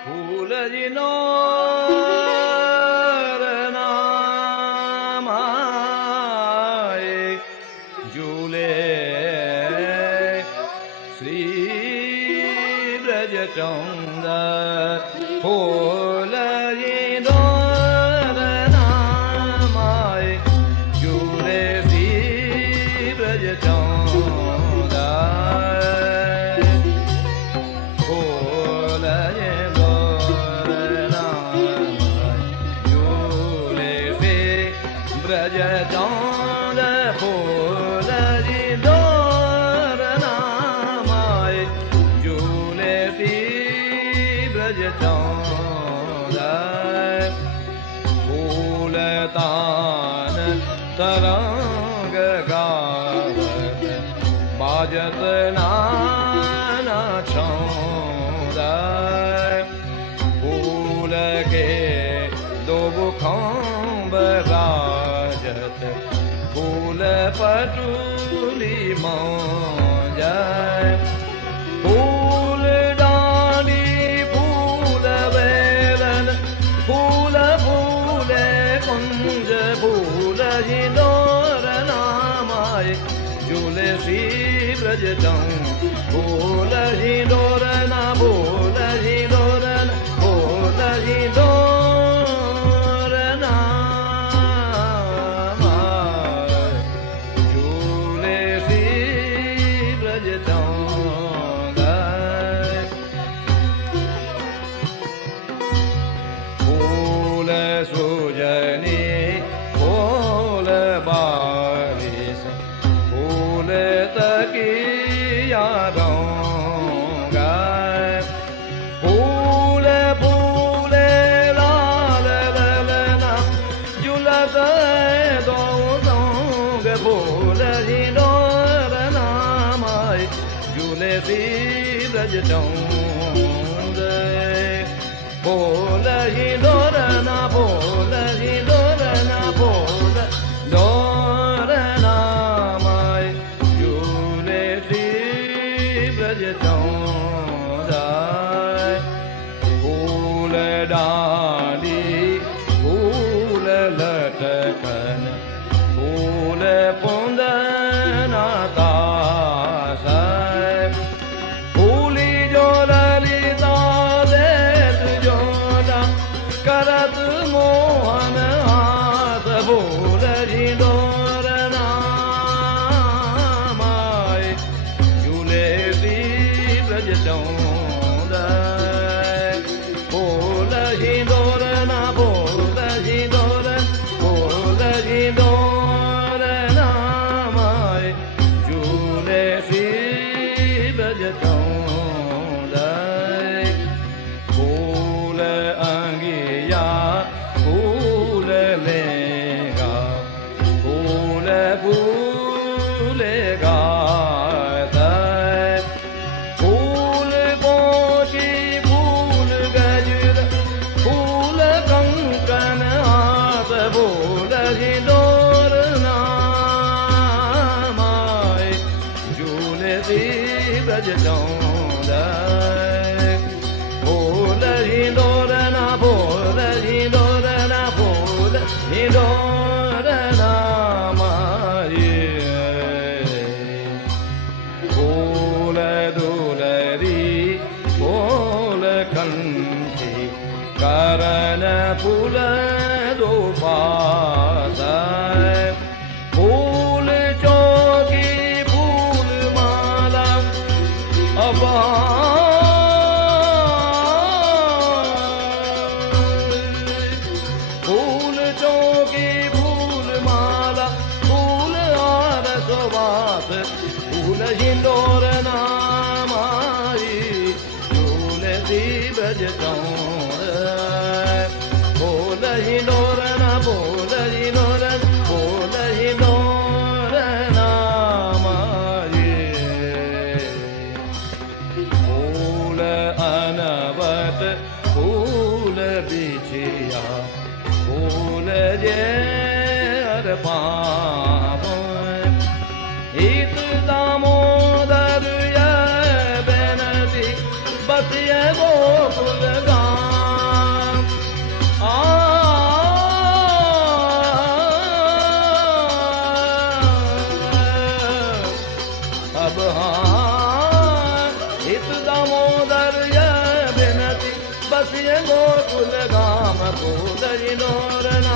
ફૂલજીનો ઝૂલે શ્રી બ્રજચંદ્ર ફૂલજીનો ઝૂલે શ્રી બ્રજચંદ્ર બ્રજચંદ ફૂલજી દોર નામાય ઝૂલે શ્રી બ્રજચંદ ફૂલ તાન તરંગ ગાવત બાજત નાના છંદ ફૂલ કે દો ખંભ રાજત ફૂલ પટુલી મોજાય ફૂલ ડાલી ફૂલ વેલન ફૂલ ફૂલે કુંજ ફૂલ હિંદોર નામાય ઝૂલે શ્રી બ્રજચંદ ફૂલ હિંદોર ના ફૂલ હિંદોર ફૂલ હિંદોર સુજની ફૂલ બારીશ ફૂલ તકિયા રંગાય ફૂલ ફૂલે લાલ લલના ઝુલત દો સંગ ફૂલ હિંદોર નામાય ઝૂલે શ્રી બ્રજચંદ ફૂલ હિંદોર ના ફૂલ હિંદોર ના ફૂલ દોર નામાય ઝૂલે શ્રી બ્રજચંદ ફૂલ ડાલી ફૂલ લટકન ફૂલ પુંદના તાસાય ફૂલી જો કરત મોહન હાથ ફૂલ હિંદોર નામાય ઝૂલે શ્રી બ્રજચંદ ફૂલ હિંદોર ના ફૂલ હિંદોર ફૂલ હિંદોર નામાય ઝૂલે શ્રી બ્રજચંદ ફૂલ અંગિયા ફૂલ લેગા ફૂલ ફૂલે ગાતા ફૂલ પોચી ફૂલ ગજર ફૂલ કંકન હાથ ફૂલ હિંદોર નામાય ઝૂલે શ્રી બ્રજચંદ ફૂલ હિંદોર ના ફૂલ હિંદોર ના ફૂલ હિંદોર નામાય ફૂલ દુલરી ફૂલ કંઠી કરણ ફૂલ દો પાસાય ફૂલ ચોકી ફૂલ માલા અબા ફૂલ ચોકી ફૂલ માલા ફૂલ હાર સુવાસ ફૂલ હિંદોર નામાય ઝૂલે શ્રી બ્રજચંદ ફૂલ હિંદોર ના ફૂલ હિંદોર ફૂલ હિંદોર નામાય ફૂલ અનવટ ફૂલ બીછિયા ફૂલ જે પાવ હિત ગોકુલ ગામ ફૂલ નોર